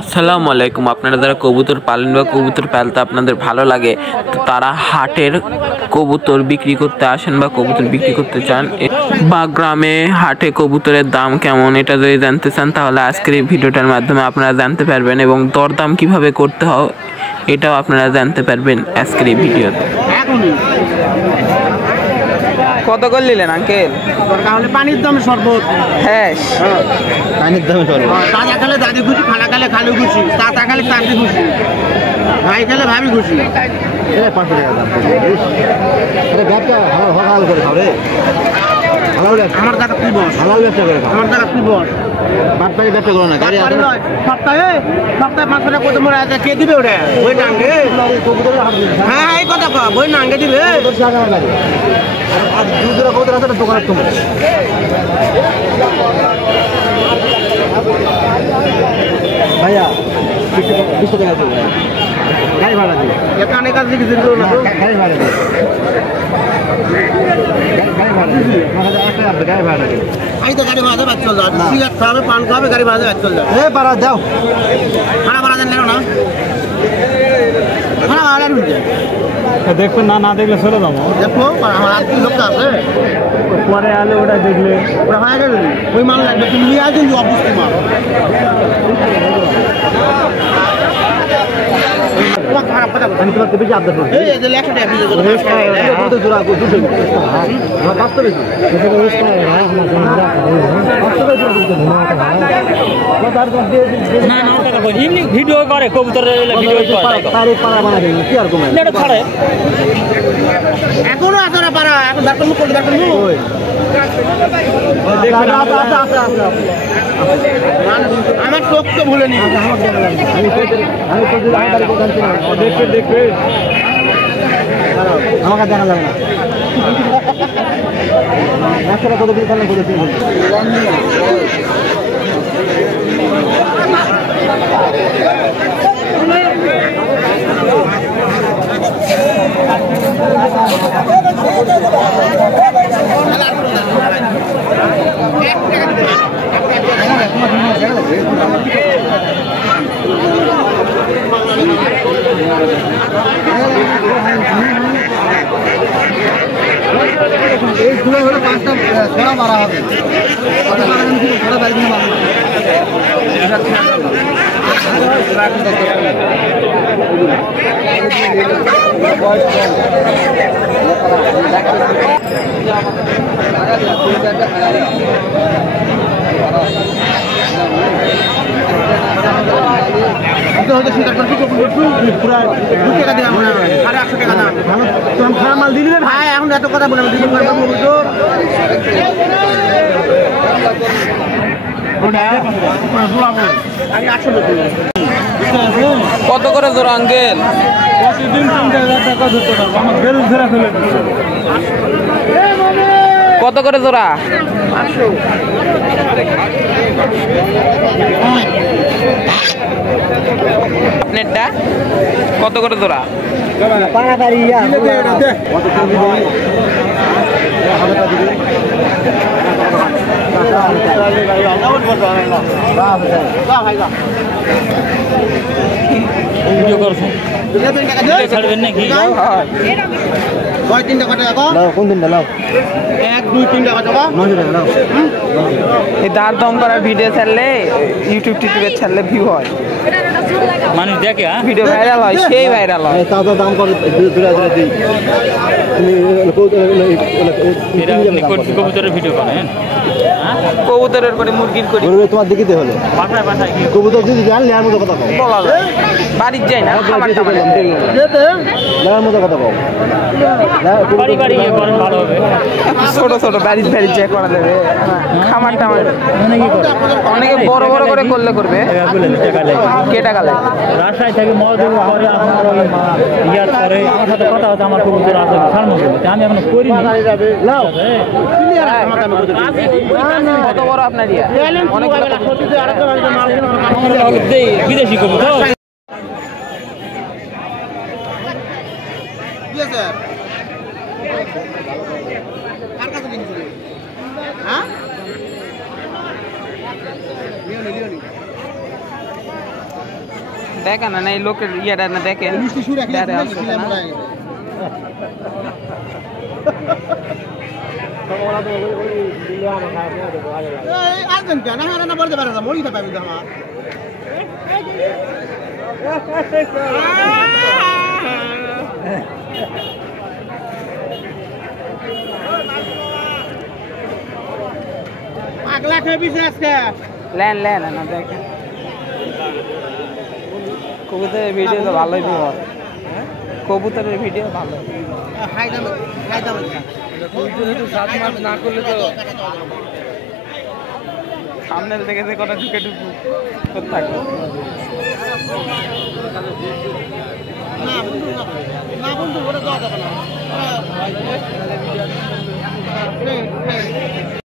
আসসালামু আলাইকুম। আপনারা যারা কবুতর পালেন বা কবুতর পালতে আপনাদের ভালো লাগে, তারা হাটের কবুতর বিক্রি করতে আসেন বা কবুতর বিক্রি করতে চান বা গ্রামে হাটে কবুতরের দাম কেমন এটা যদি জানতে চান, তাহলে আজকের এই ভিডিওটার মাধ্যমে আপনারা জানতে পারবেন এবং দরদাম কিভাবে করতে হয় এটাও আপনারা জানতে পারবেন আজকের এই ভিডিওতে। কত করে নিলেন আঙ্কেল? তাহলে পানির দামে শরবত। হ্যাঁ, পানির দামে শরবত। তাজা খেলে দাদি খুশি, খানা খেলে খালু খুশি, তাতা খেলে তাঁতি খুশি, ভাই খেলে ভাবি খুশি। 500 টাকা দাম। এটা ব্যবসা হালাল করে খাও রে। হালাল ব্যবসা। আমার টাকা তুই বস। হালাল ব্যবসা করে খাও। আমার টাকা তুই বস। বাটপাড়ি ব্যবসা করো না। গাড়ি আছে সপ্তাহে 500 টাকা কত মোরা আছে কে দিবে ওটা? ওই নাঙ্গে। হ্যাঁ এই কথা কও, ওই নাঙ্গে দিবে। আর দুধের কবুতর আছে দোকানে তোমার। ভাইয়া 20 টাকা দেবো। গাড়ি ভাড়া দিই। এটা অনেক কাজ দিকে দিলো না। গাড়ি ভাড়া দিই। গাড়ি ভাড়া দিই। গাড়ি ভাড়া দিই। আই তো গাড়ি ভাড়া বাদ চল যাও। সিগারেট খাবে, পান খাবে, গাড়ি ভাড়া বাদ চল যাও। এ ভাড়া দাও। ভাড়া দেন না। ভাড়া দিন। দেখবেন না দেখলে চলে যাবো। দেখো আমার আর কি লোক আছে পরে আলে ওটা দেখলে ওটা হয়ে গেল ওই মাল লাগবে তুমি নিয়ে আসেন যে অবস্থা মাল খারাপ কথা আমি তোমাকে বেশি আবদার করছি এই যে 100 টাকা দিয়ে দাও কত জোড়া কত দুটো আমার বাস্তবে এটা ওয়েস্ট করে না আমার জন্য বাস্তবে না না টাকা কই এমনি ভিডিও করে কবুতরের ভিডিও করে তারে পাড়া বানাবে কি আর কমে এটা ছাড়ে এখনো আসরে পাড়া এখন দাঁড়ানো কোন দাঁড়ানো ওই দেখুন আমার চোখ তো ভুলে নি আমি তো দেখবে আমাকে দেখা যাবে না রাস্তাটা কত দিন কালে করেছি এইগুলো হলো 5টা ছড়া মারা হবে ছড়া বাড়ি কিনে মারা মাল দিলেন ভাই এখন এত কথা বলে কত করে জোড়া আঙ্কেল? প্রতিদিন 3000 টাকা ধরতে পারবো আমার বেল ধরে ফেলে কত করে জোড়া? 500 আপনারটা কত করে জোড়া? পাড়াতাড়ি ভিডিও করছো ছাড়বেন নাকি? কয় 3 টাকা টাকা নাও কোন দিন নাও 1 2 3 টাকা টাকা 9 টাকা নাও এই দাঁড় দম করার ভিডিও ছাড়লে ইউটিউবে ছাড়লে ভিউ হয়, মানুষ দেখে ভিডিও ভাইরাল হয়, সেই ভাইরাল হয়। তাও দাম করে দূরে দিই তুমি কবুতরের ভিডিও করেন কবুতরের করে মুরগির করি তোমার দিকে হলো কবুতর যদি জান নেওয়ার মতো কথা বলা যায়, বাড়ির যায় না নেওয়ার মতো কথা কও ছোট ছোট বাড়ির যায় করা যাবে, খামার টামার অনেকে বড় বড় করে করলে করবে। কে টাকা লাগে? রাজশাহী থেকে মহাদেব করে আপনার ইয়ার করে আমার সাথে কথা হচ্ছে, আমার কবুতর আছে আমি এখনো করিনি। কত বড় আপনার ইয়া? অনেক বিদেশি কবুতর হ্যাঁ দেখা না এই লোকের ইয়েটা না দেখেন মিষ্টি সুরে খেলে ডারে আছে না? আছেন কেন না বলতে পারে না মরিতে পারবি তো আমার আগলা খেয়ে বিছে আজকে লেন না দেখেন কবুতরের ভিডিও তো ভালোই দিব কবুতরের ভিডিও ভালো খাই দাম না করলে তো সামনে দেখেছে কটা ঢুকে ঢুকু থাকবে না বন্ধু ওটা দেওয়া যাবে না